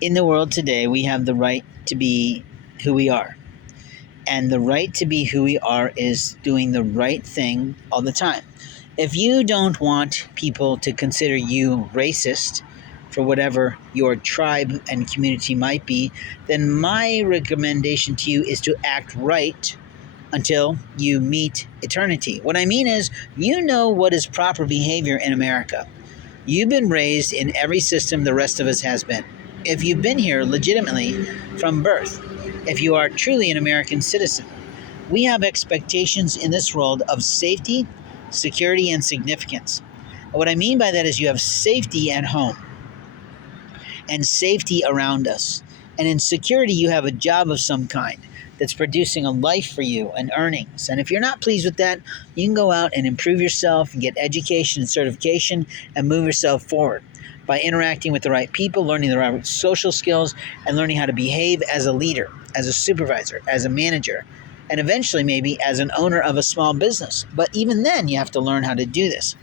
In the world today, we have the right to be who we are. And the right to be who we are is doing the right thing all the time. If you don't want people to consider you racist for whatever your tribe and community might be, then my recommendation to you is to act right until you meet eternity. What I mean is, you know what is proper behavior in America. You've been raised in every system the rest of us has been. If you've been here legitimately from birth, if you are truly an American citizen, we have expectations in this world of safety, security, and significance. What I mean by that is you have safety at home and safety around us. And in security, you have a job of some kind that's producing a life for you and earnings. And if you're not pleased with that, you can go out and improve yourself and get education and certification and move yourself forward by interacting with the right people, learning the right social skills, and learning how to behave as a leader, as a supervisor, as a manager, and eventually maybe as an owner of a small business. But even then, you have to learn how to do this.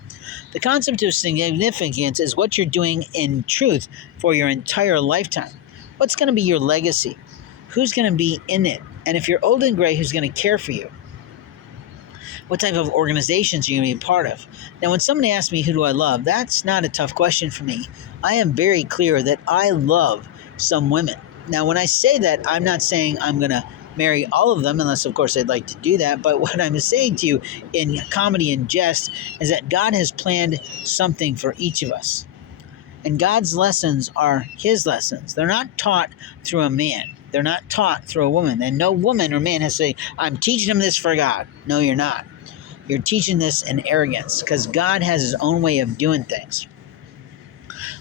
The concept of significance is what you're doing in truth for your entire lifetime. What's going to be your legacy? Who's going to be in it? And if you're old and gray, who's going to care for you? What type of organizations are you going to be a part of? Now, when somebody asks me, who do I love? That's not a tough question for me. I am very clear that I love some women. Now, when I say that, I'm not saying I'm going to marry all of them, unless, of course, I'd like to do that. But what I'm saying to you in comedy and jest is that God has planned something for each of us. And God's lessons are his lessons. They're not taught through a man. They're not taught through a woman. And no woman or man has to say, I'm teaching them this for God. No, you're not. You're teaching this in arrogance because God has his own way of doing things.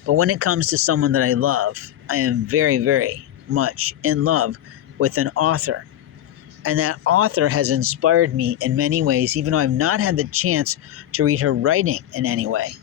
But when it comes to someone that I love, I am very, very much in love with an author. And that author has inspired me in many ways, even though I've not had the chance to read her writing in any way.